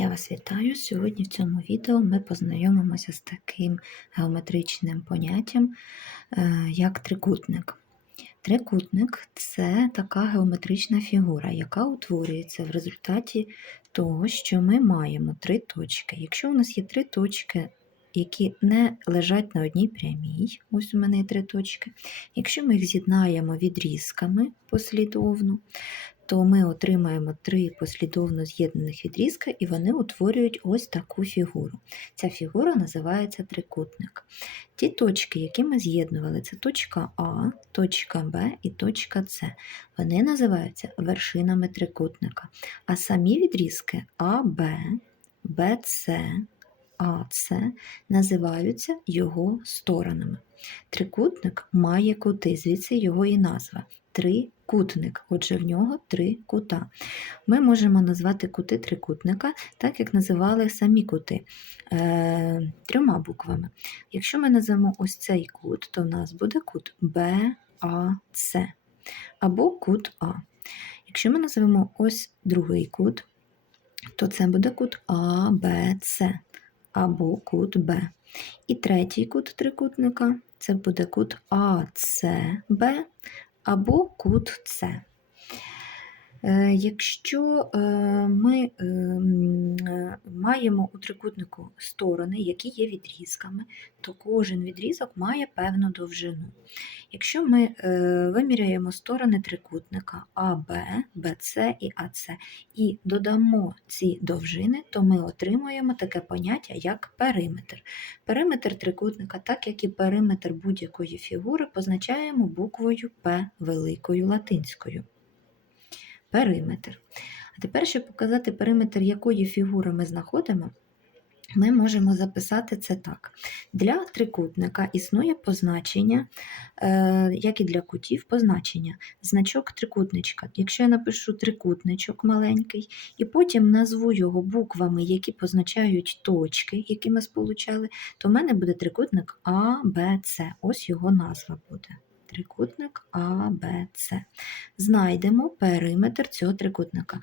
Я вас вітаю! Сьогодні в цьому відео ми познайомимося з таким геометричним поняттям, е, як трикутник. Трикутник це така геометрична фігура, яка утворюється в результаті того, що ми маємо три точки. Якщо у нас є три точки, які не лежать на одній прямій, ось у мене є три точки, якщо ми їх з'єднаємо відрізками послідовно, то ми отримаємо три послідовно з'єднаних відрізка, і вони утворюють ось таку фігуру. Ця фігура називається трикутник. Ті точки, які ми з'єднували, це точка А, точка Б і точка С. Вони називаються вершинами трикутника. А самі відрізки АБ, БЦ, АС називаються його сторонами. Трикутник має кути, звідси його і назва трикутник, отже, в нього три кута. Ми можемо назвати кути трикутника, так як називали самі кути е, трьома буквами. Якщо ми назвемо ось цей кут, то в нас буде кут БАЦ або кут А. Якщо ми назвемо ось другий кут, то це буде кут АБЦ або кут Б. І третій кут трикутника це буде кут АЦБ або кут С. Е, якщо е, ми е, маємо у трикутнику сторони, які є відрізками, то кожен відрізок має певну довжину. Якщо ми виміряємо сторони трикутника АБ, БЦ і АЦ і додамо ці довжини, то ми отримуємо таке поняття, як периметр. Периметр трикутника, так як і периметр будь-якої фігури, позначаємо буквою П великою латинською периметр. А тепер, щоб показати периметр, якої фігури ми знаходимо, ми можемо записати це так. Для трикутника існує позначення, е, як і для кутів, позначення, значок трикутничка. Якщо я напишу трикутничок маленький, і потім назву його буквами, які позначають точки, які ми сполучали, то в мене буде трикутник А, Б, С. Ось його назва буде трикутник АБЦ. Знайдемо периметр цього трикутника.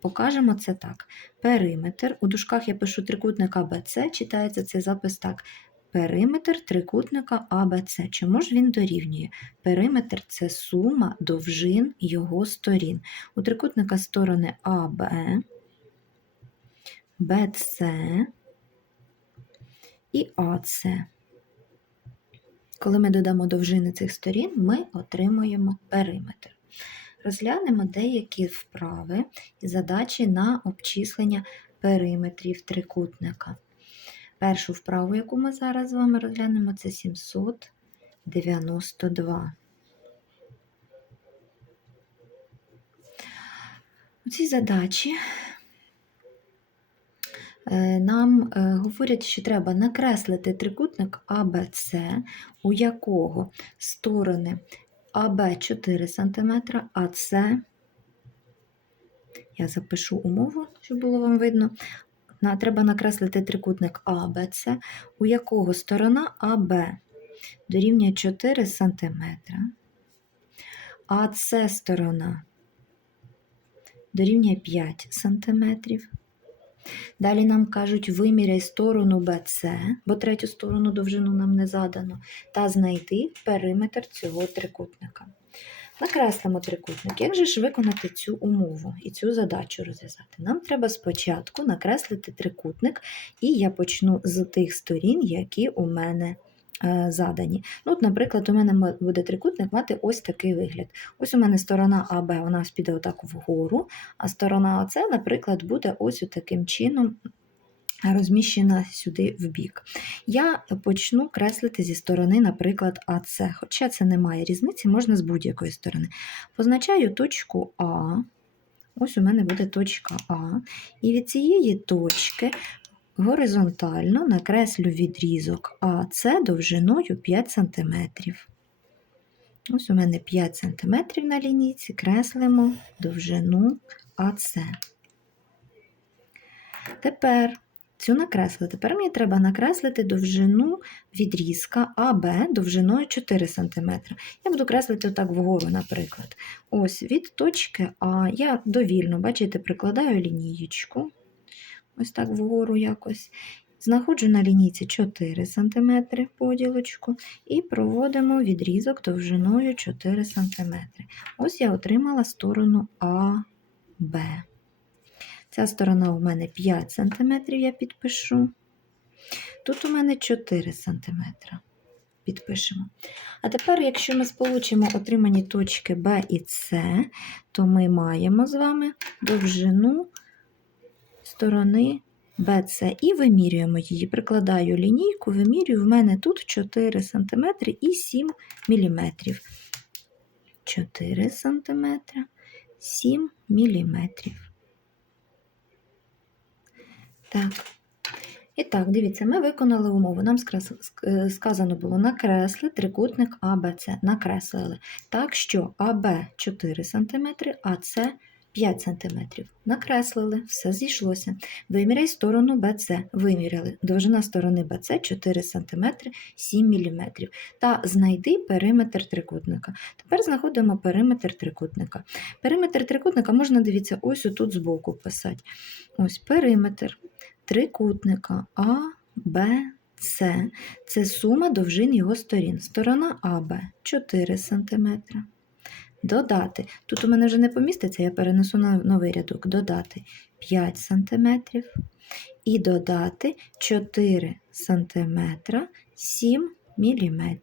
Покажемо це так. Периметр, у дужках я пишу трикутник АБЦ, читається цей запис так. Периметр трикутника АБЦ. Чому ж він дорівнює? Периметр це сума довжин його сторін. У трикутника сторони АБ, БЦ і АЦ. Коли ми додамо довжини цих сторін, ми отримуємо периметр. Розглянемо деякі вправи і задачі на обчислення периметрів трикутника. Першу вправу, яку ми зараз з вами розглянемо, це 792. У цій задачі нам е, говорять, що треба накреслити трикутник АБЦ, у якого сторони АБ 4 см, а С, я запишу умову, щоб було вам видно. Треба накреслити трикутник АБЦ, у якого сторона АБ дорівнює 4 см, а С сторона дорівнює 5 см. Далі нам кажуть, виміряй сторону BC, бо третю сторону довжину нам не задано, та знайти периметр цього трикутника. Накреслимо трикутник. Як же ж виконати цю умову і цю задачу розв'язати? Нам треба спочатку накреслити трикутник, і я почну з тих сторін, які у мене задані. Ну, от, Наприклад, у мене буде трикутник мати ось такий вигляд. Ось у мене сторона АБ у піде отак вгору, а сторона АЦ, наприклад, буде ось таким чином. Розміщена сюди в бік. Я почну креслити зі сторони, наприклад, АЦ. Хоча це не має різниці, можна з будь-якої сторони. Позначаю точку А. Ось у мене буде точка А. І від цієї точки Горизонтально накреслю відрізок АС довжиною 5 см. Ось у мене 5 см на лінійці, креслимо довжину АС. Тепер цю накреслити. Тепер мені треба накреслити довжину відрізка АБ довжиною 4 см. Я буду креслити отак вгору, наприклад. Ось від точки А я довільно, бачите, прикладаю лінієчку. Ось так вгору якось. Знаходжу на лінійці 4 см поділочку і проводимо відрізок довжиною 4 см. Ось я отримала сторону АБ. Ця сторона у мене 5 см, я підпишу. Тут у мене 4 см. Підпишемо. А тепер, якщо ми сполучимо отримані точки Б і С, то ми маємо з вами довжину сторони BC і вимірюємо її. Прикладаю лінійку, вимірюю, в мене тут 4 см і 7 мм. 4 см, 7 мм. Так. І так, дивіться, ми виконали умову. Нам сказано було накресли трикутник АБЦ. Накреслили. Так що АБ 4 см, а 5 см. Накреслили, все зійшлося. Виміряй сторону БЦ. Виміряли. Довжина сторони БЦ 4 см 7 мм. Та знайди периметр трикутника. Тепер знаходимо периметр трикутника. Периметр трикутника можна, дивіться, ось отут збоку писати. Ось периметр трикутника А, Б, С. Це сума довжин його сторін. Сторона АБ 4 см. Додати. Тут у мене вже не поміститься, я перенесу на новий рядок. Додати 5 см. І додати 4 см 7 мм.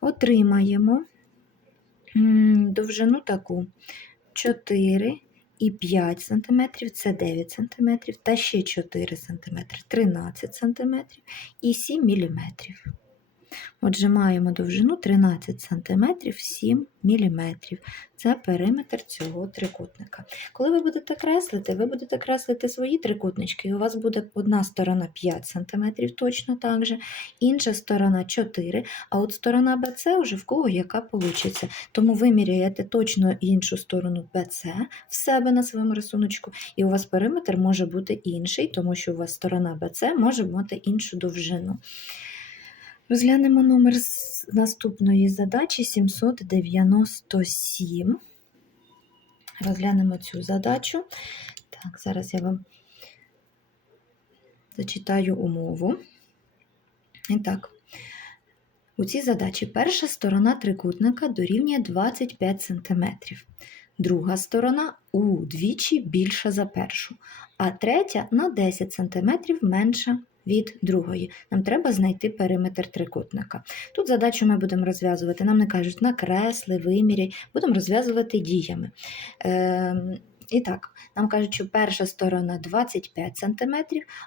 Отримаємо довжину таку 4 і 5 см це 9 см, та ще 4 см 13 см і 7 мм. Отже, маємо довжину 13 см 7 мм. Це периметр цього трикутника. Коли ви будете креслити, ви будете креслити свої трикутнички, і у вас буде одна сторона 5 см точно так же, інша сторона 4 а от сторона BC вже в кого яка получиться. Тому ви міряєте точно іншу сторону BC в себе на своєму рисуночку, і у вас периметр може бути інший, тому що у вас сторона BC може мати іншу довжину. Розглянемо номер з наступної задачі 797. Розглянемо цю задачу. Так, зараз я вам зачитаю умову. І так, у цій задачі перша сторона трикутника дорівнює 25 см, друга сторона удвічі більша за першу, а третя на 10 см менша від другої. Нам треба знайти периметр трикутника. Тут задачу ми будемо розв'язувати. Нам не кажуть накресли, виміряй, будемо розв'язувати діями. І так, нам кажуть, що перша сторона 25 см,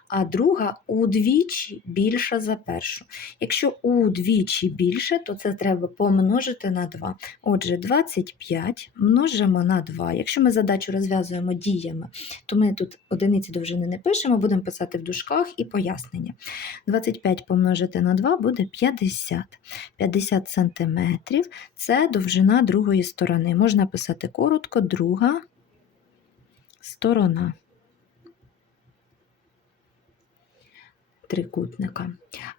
а друга удвічі більша за першу. Якщо удвічі більше, то це треба помножити на 2. Отже, 25 множимо на 2. Якщо ми задачу розв'язуємо діями, то ми тут одиниці довжини не пишемо, будемо писати в дужках і пояснення. 25 помножити на 2 буде 50. 50 см це довжина другої сторони. Можна писати коротко, друга сторона трикутника.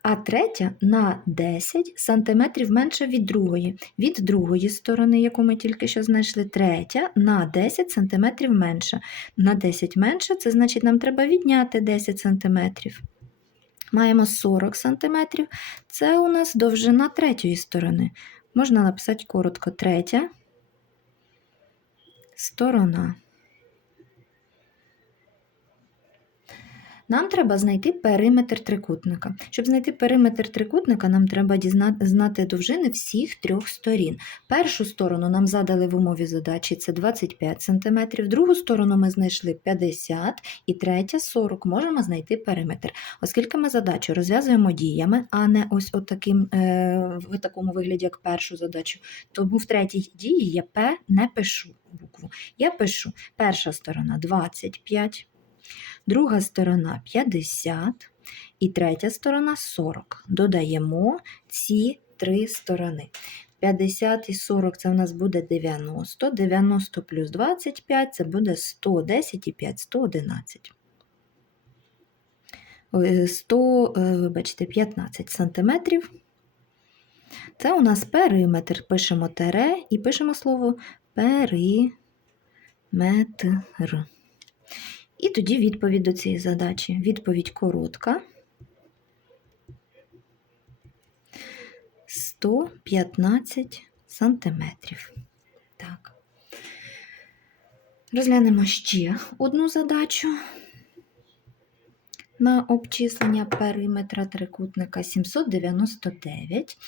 А третя на 10 см менша від другої. Від другої сторони, яку ми тільки що знайшли, третя на 10 см менша. На 10 менше, це значить, нам треба відняти 10 см. Маємо 40 см. Це у нас довжина третьої сторони. Можна написати коротко третя сторона. Нам треба знайти периметр трикутника. Щоб знайти периметр трикутника, нам треба знати довжини всіх трьох сторін. Першу сторону нам задали в умові задачі це 25 см, другу сторону ми знайшли 50 і третя 40. Можемо знайти периметр. Оскільки ми задачу розв'язуємо діями, а не ось отаким, е, в такому вигляді, як першу задачу, тому в третій дії я П не пишу букву. Я пишу перша сторона 25 друга сторона 50 і третя сторона 40. Додаємо ці три сторони. 50 і 40 це у нас буде 90, 90 плюс 25 це буде 110 і 5, 111. Ой, 100, е, вибачте, 15 сантиметрів. Це у нас периметр. Пишемо тере і пишемо слово периметр. І тоді відповідь до цієї задачі. Відповідь коротка. 115 сантиметрів. Так. Розглянемо ще одну задачу на обчислення периметра трикутника 799.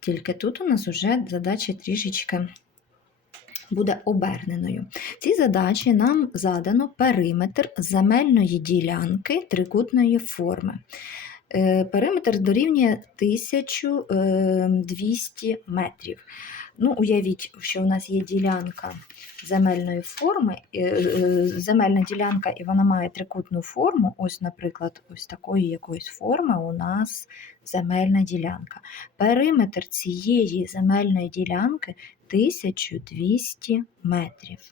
Тільки тут у нас вже задача трішечки буде оберненою. Цій задачі нам задано периметр земельної ділянки трикутної форми. Е, Периметр дорівнює 1200 метрів. Ну, уявіть, що у нас є ділянка земельної форми, е, е, земельна ділянка, і вона має трикутну форму. Ось, наприклад, ось такої якоїсь форми у нас земельна ділянка. Периметр цієї земельної ділянки 1200 метрів.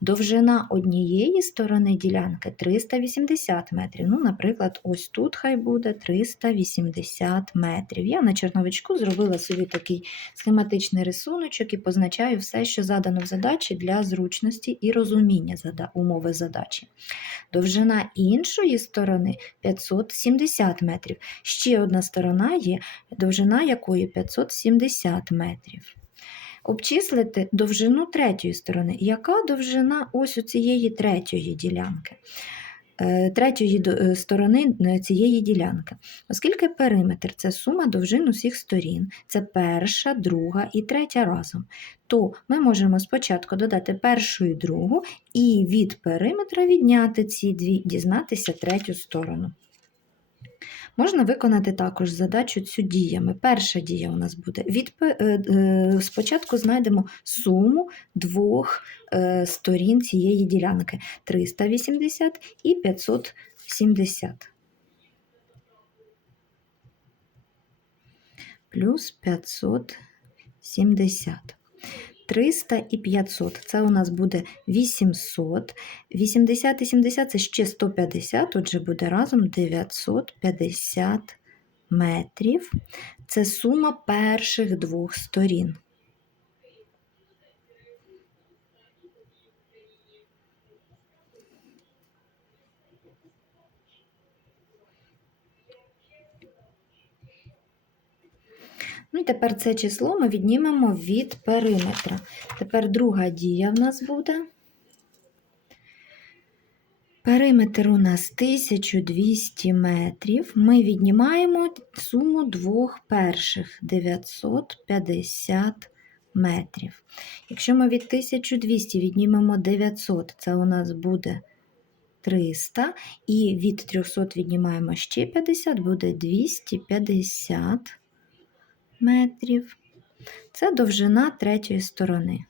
Довжина однієї сторони ділянки 380 метрів. Ну, наприклад, ось тут хай буде 380 метрів. Я на чорновичку зробила собі такий схематичний рисуночок і позначаю все, що задано в задачі для зручності і розуміння умови задачі. Довжина іншої сторони 570 метрів. Ще одна сторона є, довжина якої 570 метрів обчислити довжину третьої сторони. Яка довжина ось у цієї третьої ділянки? Е, Третьої е, сторони е, цієї ділянки. Оскільки периметр це сума довжин усіх сторін, це перша, друга і третя разом, то ми можемо спочатку додати першу і другу, і від периметра відняти ці дві, дізнатися третю сторону. Можна виконати також задачу цю діями. Перша дія у нас буде від пе- е, е, спочатку знайдемо суму двох е, сторін цієї ділянки 380 і 570. Плюс 570. 300 і 500. Це у нас буде 800. 80 і 70 це ще 150, отже буде разом 950 метрів. Це сума перших двох сторін. Ну і тепер це число ми віднімемо від периметра. Тепер друга дія в нас буде. Периметр у нас 1200 метрів. Ми віднімаємо суму двох перших 950 метрів. Якщо ми від 1200 віднімемо 900, це у нас буде 300. І від 300 віднімаємо ще 50, буде 250 метрів. Це довжина третьої сторони.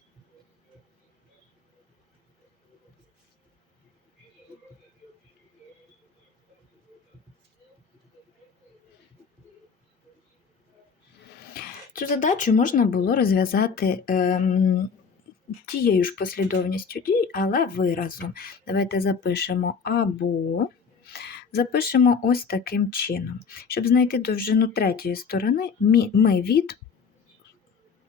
Цю задачу можна було розв'язати ем, тією ж послідовністю дій, але виразом. Давайте запишемо або запишемо ось таким чином. Щоб знайти довжину третьої сторони, ми від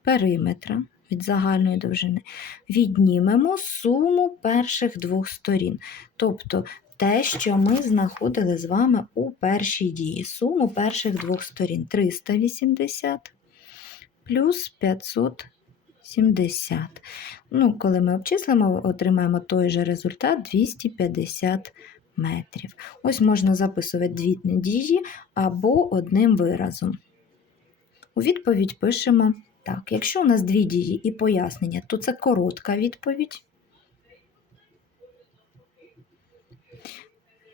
периметра, від загальної довжини, віднімемо суму перших двох сторін. Тобто те, що ми знаходили з вами у першій дії. Суму перших двох сторін 380 плюс 570. Ну, коли ми обчислимо, отримаємо той же результат 250 метрів. Ось можна записувати дві дії або одним виразом. У відповідь пишемо так. Якщо у нас дві дії і пояснення, то це коротка відповідь.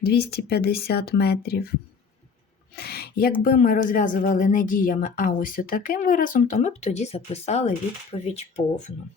250 метрів. Якби ми розв'язували не діями, а ось таким виразом, то ми б тоді записали відповідь повну.